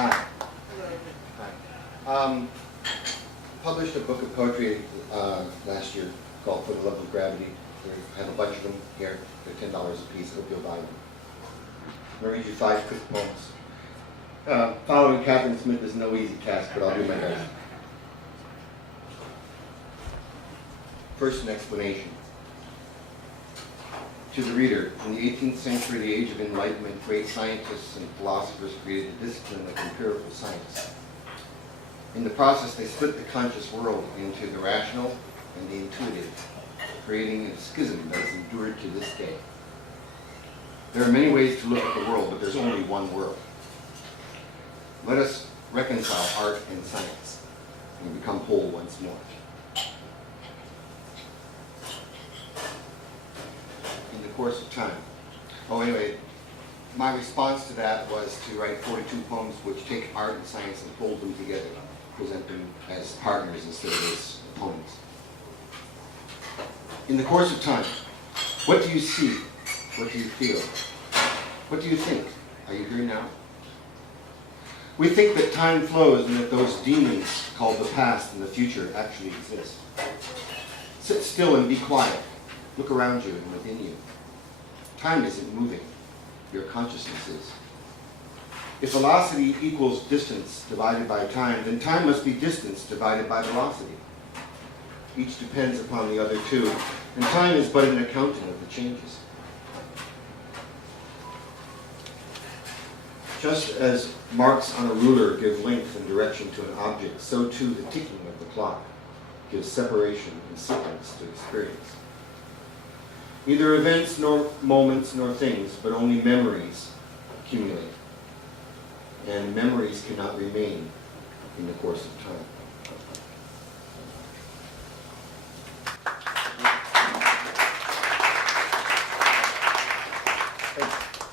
Hi. Hi. Published a book of poetry last year called For the Love of Gravity. I have a bunch of them here. They're $10 a piece. Hope you'll buy them. I'm going to read you 5 quick poems. Following Cavin Smith is no easy task, but I'll do my best. First, an explanation. To the reader, in the 18th century, the age of enlightenment, great scientists and philosophers created a discipline of empirical science. In the process, they split the conscious world into the rational and the intuitive, creating a schism that has endured to this day. There are many ways to look at the world, but there's only one world. Let us reconcile art and science and become whole once more. In the course of time. Oh, anyway, my response to that was to write 42 poems which take art and science and fold them together, present them as partners instead of as opponents. In the course of time, what do you see? What do you feel? What do you think? Are you here now? We think that time flows and that those demons called the past and the future actually exist. Sit still and be quiet. Look around you and within you. Time isn't moving. Your consciousness is. If velocity equals distance divided by time, then time must be distance divided by velocity. Each depends upon the other two, and time is but an accounting of the changes. Just as marks on a ruler give length and direction to an object, so too the ticking of the clock gives separation and sequence to experience. Neither events, nor moments, nor things, but only memories accumulate. And memories cannot remain in the course of time.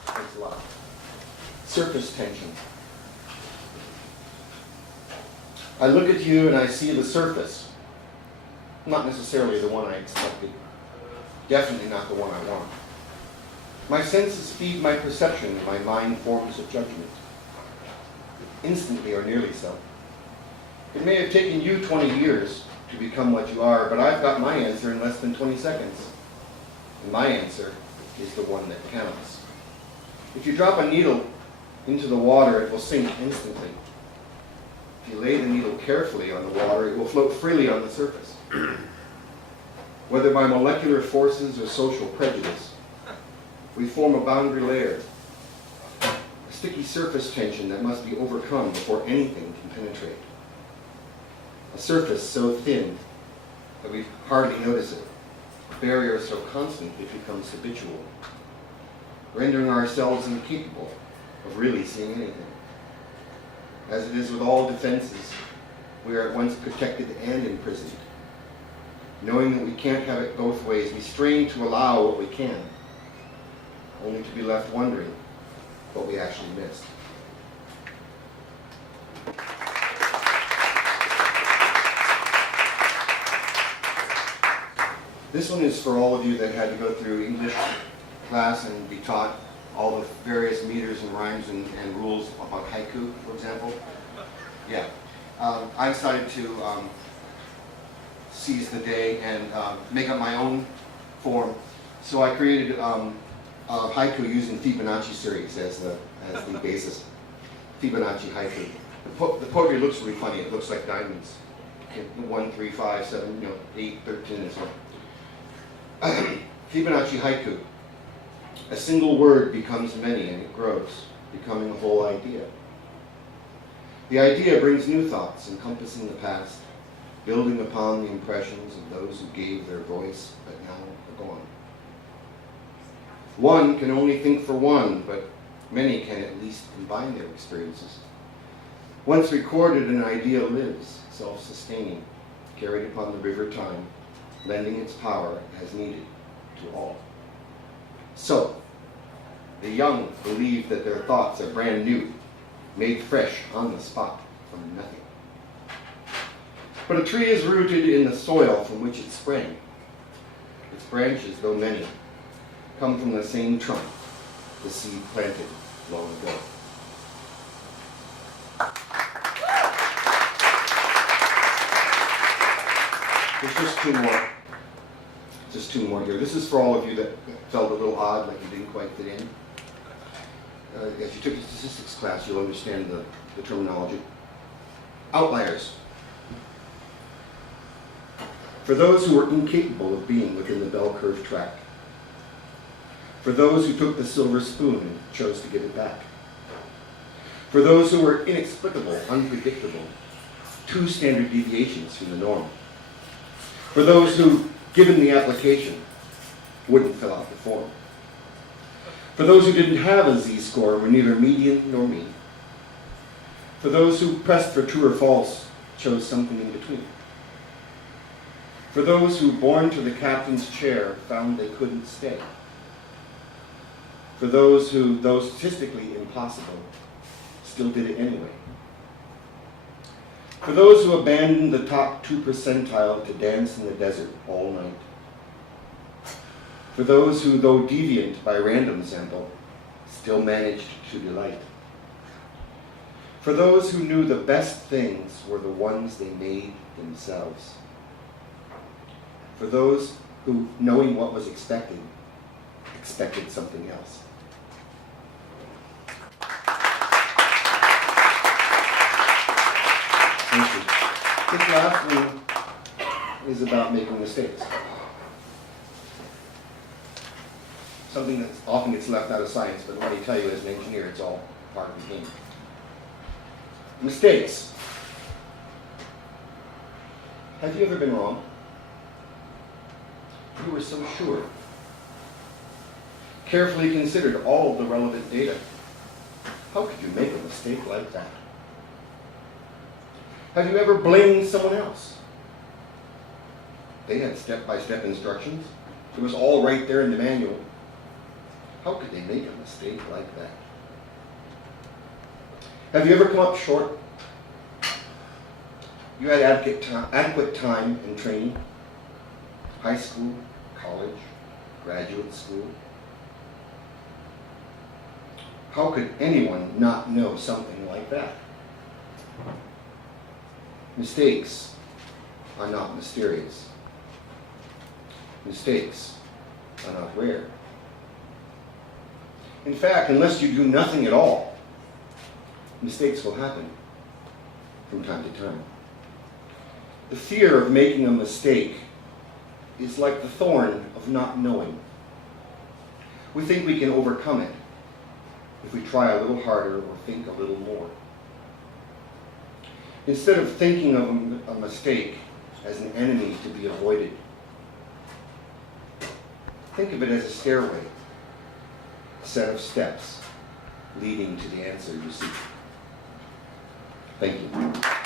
Thanks a lot. Surface tension. I look at you and I see the surface. Not necessarily the one I expected. Definitely not the one I want. My senses feed my perception and my mind forms a judgment. Instantly or nearly so. It may have taken you 20 years to become what you are, but I've got my answer in less than 20 seconds. And my answer is the one that counts. If you drop a needle into the water, it will sink instantly. If you lay the needle carefully on the water, it will float freely on the surface. Whether by molecular forces or social prejudice, we form a boundary layer, a sticky surface tension that must be overcome before anything can penetrate. A surface so thin that we hardly notice it, a barrier so constant it becomes habitual, rendering ourselves incapable of really seeing anything. As it is with all defenses, we are at once protected and imprisoned. Knowing that we can't have it both ways, we strain to allow what we can, only to be left wondering what we actually missed. This one is for all of you that had to go through English class and be taught all the various meters and rhymes and rules about haiku, for example. Yeah. I decided to seize the day and make up my own form. So I created a haiku using Fibonacci series as the basis. Fibonacci haiku. The poetry looks really funny. It looks like diamonds. 1, 3, 5, 7, 8, 13, and so on. Fibonacci haiku. A single word becomes many and it grows, becoming a whole idea. The idea brings new thoughts encompassing the past, building upon the impressions of those who gave their voice but now are gone. One can only think for one, but many can at least combine their experiences. Once recorded, an idea lives, self-sustaining, carried upon the river time, lending its power as needed to all. So, the young believe that their thoughts are brand new, made fresh on the spot from nothing. But a tree is rooted in the soil from which it sprang. Its branches, though many, come from the same trunk, the seed planted long ago. just two more. Just two more here. This is for all of you that felt a little odd, like you didn't quite fit in. If you took a statistics class, you'll understand the terminology. Outliers. For those who were incapable of being within the bell curve track. For those who took the silver spoon and chose to give it back. For those who were inexplicable, unpredictable, 2 standard deviations from the norm. For those who, given the application, wouldn't fill out the form. For those who didn't have a z-score, were neither median nor mean. For those who pressed for true or false, chose something in between. For those who, born to the captain's chair, found they couldn't stay. For those who, though statistically impossible, still did it anyway. For those who abandoned the top 2 percentile to dance in the desert all night. For those who, though deviant by random sample, still managed to delight. For those who knew the best things were the ones they made themselves. For those who, knowing what was expected, expected something else. Thank you. This last one is about making mistakes. Something that often gets left out of science, but let me tell you, as an engineer, it's all part of the game. Mistakes. Have you ever been wrong? You were so sure. Carefully considered all of the relevant data. How could you make a mistake like that? Have you ever blamed someone else? They had step-by-step instructions. It was all right there in the manual. How could they make a mistake like that? Have you ever come up short? You had adequate time and training. High school, college, graduate school. How could anyone not know something like that? Mistakes are not mysterious. Mistakes are not rare. In fact, unless you do nothing at all, mistakes will happen from time to time. The fear of making a mistake is like the thorn of not knowing. We think we can overcome it if we try a little harder or think a little more. Instead of thinking of a mistake as an enemy to be avoided, think of it as a stairway, a set of steps leading to the answer you seek. Thank you.